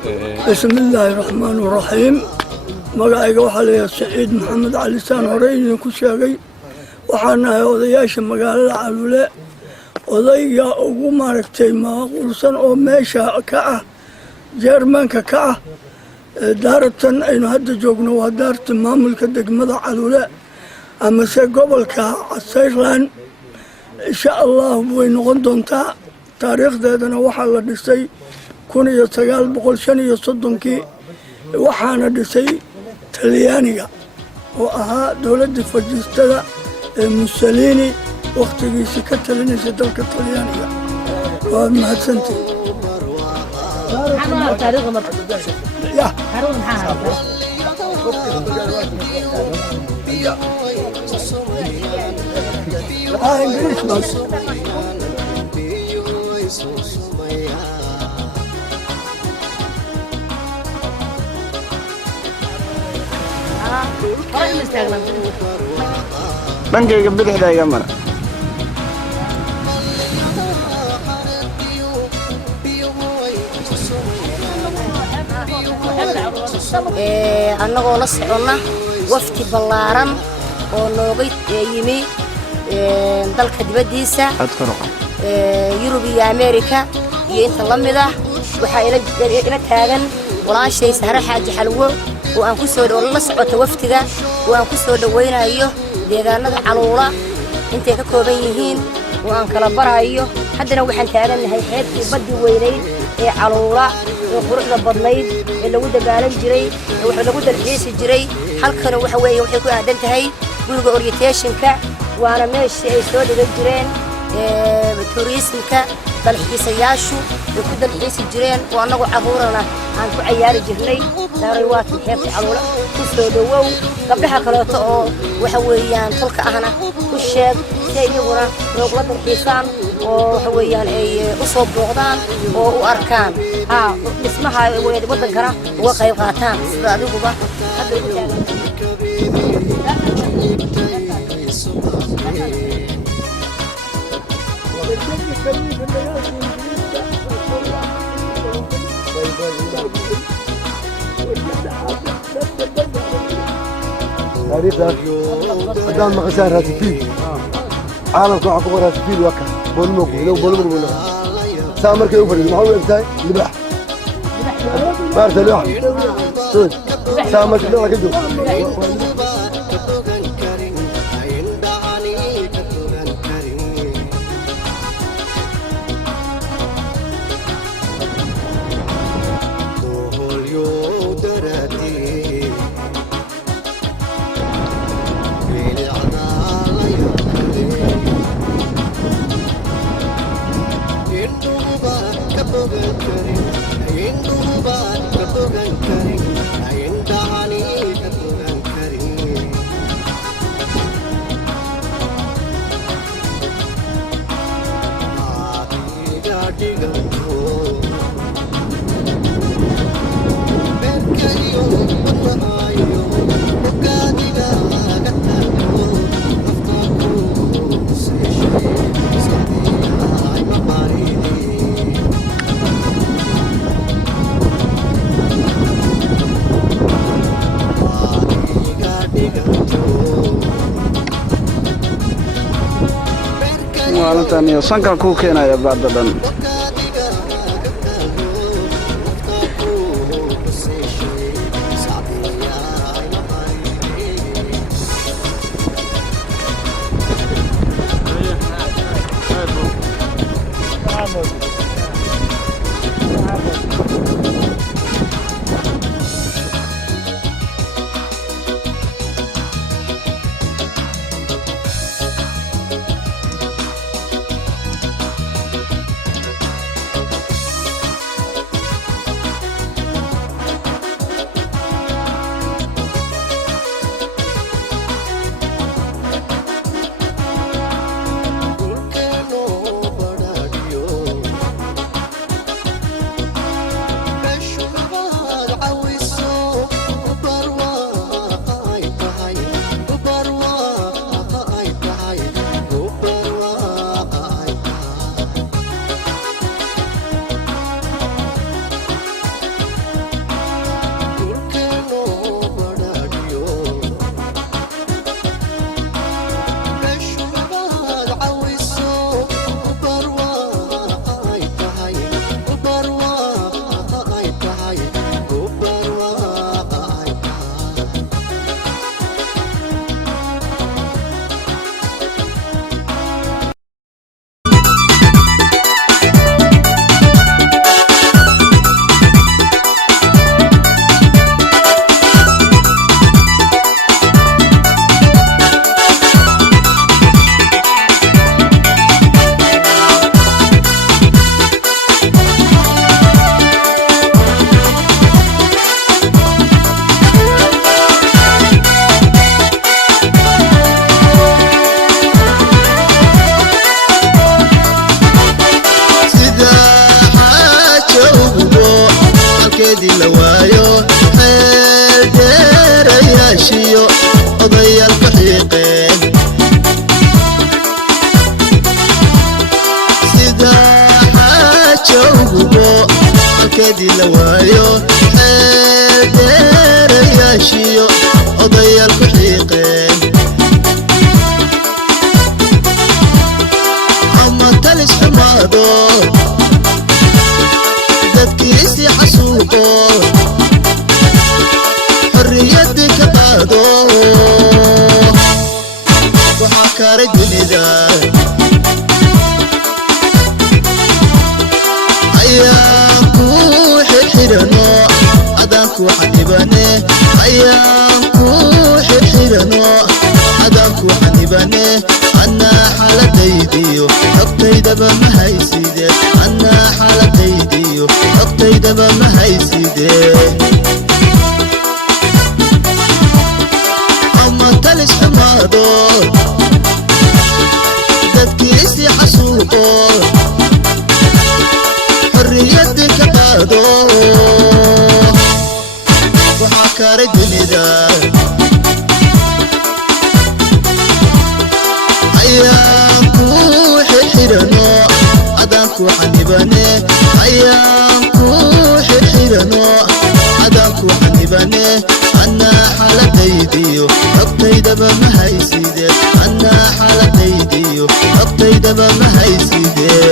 بسم الله الرحمن الرحيم. magacayga waxaa la yidhaha Saciid Maxamed Cali Saan horey idinku sheegay waxaan ahay odayaasha magaalada Caluule odayga ugu maaragtay maaquulsan oo meesha ka ah Jeermanka ka ah daartan aynu hadda joogno waa daarta maamulka degmada Caluule ama se gobolka Casaylaan insha Allah way noqon doontaa taariikhdeedana waxaa la dhisay 1935 waxaana dhisay Talyaaniga oo ahaa dawladda fajistada Mussolini waqtigiisa ka talinaysa dalka Talyaaniga waa mahadsantahay ya English bas dhankayga bidixda iga mara annagoo la soconna wafti ballaaran oo nooga yimi dalka dibaddiisa Yurub iyo Ameerika iyo inta la mid ah waxaa ila taagan walaashay Sahra Xaaji Xalwo oo aan ku soo la socota waftiga oo aan ku soo dhaweynayo deegaanada Caluula intay ka kooban yihiin oo aan kala barayo haddana waxaan taaganahay xeebtii baddi weynayd ee Caluula oo quruxda badnayd ee lagu dagaalan jiray waxa lagu dalxiisi jiray halkan waxa weeye waxay ku aadan tahay guriga orientation-ka waana meeshii ay soo dhigan jireen tourism-ka dalxiisayaashu ay ku dalxiisi jireen oo annagu caruurana aan ku ciyaari jirnay daaray waatan xeebta Caluula ku soo dhawow gabdhaha kaleeto oo waxa weeyaan tulka ahna ku sheeg si iyaguna roogla dalxiisaan oo waxa weeyaan ay u soo booqdaan oo u arkaan dhismaha wadankana uga qayb qaataan sida adiguba hadda ku taagan تاريخ قدام مقسان راسفيل عالم كوحة كبر راسفيل وكا بولموك لو بولموك ولا سامر كيف فريد محاول انتهي لبح بارت الواحد سامر كيف كدو maalintan iyo sanka ku keenaya baadadan gubo halkeedii la waayo xeedeerayaashiyo odayaal ku xiiqeen ama talis xumaado dadkiisii xasuuqo xorriyaddii ka qaado waxaa kaaray dunida ayaan ku xirxirano adaan ku xanibane ayaan ku xirxirano adaan ku xanibane annaa xaaladaydiyo xogtaydaba ma haysidee annaa xaaladaydiyo xogtaydaba ma haysidee ama talis xumaado dadkiisii xasuuqo xorriyaddii ka qaado waxaa kaaray dunida ayaan ku xirxirano adaan ku xanibane ayaan ku xirxirano adaan ku xanibane annaa xaaladaydiyo xogtaydaba ma haysidee annaa xaaladaydiyo xogtaydaba ma haysidee